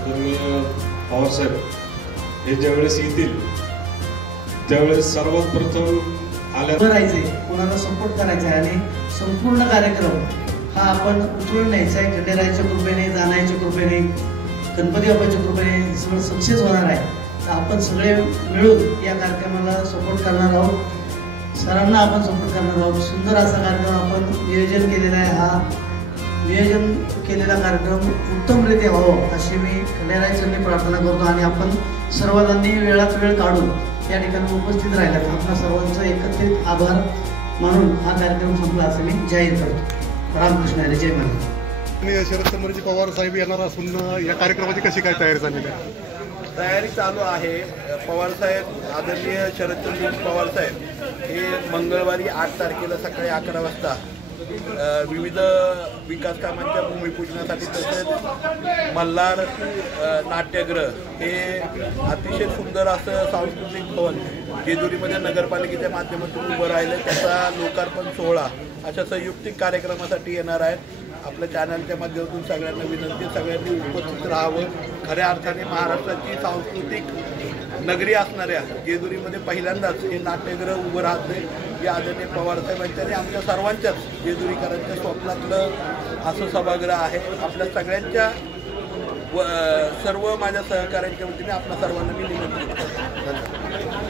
आदरणीय पवारसाहेब हे ज्यावेळेस येतील त्यावेळेस सर्वात प्रथम राहायचे, कोणाला सपोर्ट करायचा आहे आणि संपूर्ण कार्यक्रम हा आपण उचलून न्यायचा आहे. खंडेरायाच्या कृपेने, जाण्याच्या कृपेने, गणपती बाप्पाच्या कृपेने सगळं सक्सेस होणार आहे. तर आपण सगळे मिळून या कार्यक्रमाला सपोर्ट करणार आहोत, सरांना आपण सपोर्ट करणार आहोत. सुंदर असा कार्यक्रम आपण नियोजन केलेला आहे. हा नियोजन केलेला कार्यक्रम उत्तमरित्या व्हावं अशी मी खंडेरायाचरणी प्रार्थना करतो आणि आपण सर्वांनी वेळात वेळ काढून या ठिकाणी उपस्थित राहिल्यात आपल्या सर्वांचा एकत्रित आभार मानून हा कार्यक्रम संपला असं मी जाहीर करतो. रामकृष्ण हरी, जय महाराज. शरद पवार साहेब येणार असून या कार्यक्रमाची कशी काय तयारी झालेली आहे? तयारी चालू आहे. पवारसाहेब, आदरणीय शरदचंद्र पवारसाहेब हे मंगळवारी 8 तारखेला सकाळी 11 वाजता विविध विकास कामांच्या भूमिपूजनासाठी तसेच मल्हार नाट्यगृह हे अतिशय सुंदर असं सांस्कृतिक भवन जेजुरीमध्ये नगरपालिकेच्या माध्यमातून उभं राहिलं, त्याचा लोकार्पण सोहळा अशा संयुक्तिक कार्यक्रमासाठी येणार आहेत. आपल्या चॅनलच्या माध्यमातून सगळ्यांना विनंती, सगळ्यांनी उपस्थित राहावं. खऱ्या अर्थाने महाराष्ट्राची सांस्कृतिक नगरी असणाऱ्या जेजुरीमध्ये पहिल्यांदाच हे नाट्यगृह उभं राहते. या आदरणीय पवारसाहेबांच्या आणि आमच्या सर्वांच्याच जेजुरीकरांच्या स्वप्नातलं असं सभागृह आहे. आपल्या सगळ्यांच्या सर्व माझ्या सहकाऱ्यांच्या वतीने आपल्या सर्वांना मी विनंती करतो. धन्यवाद.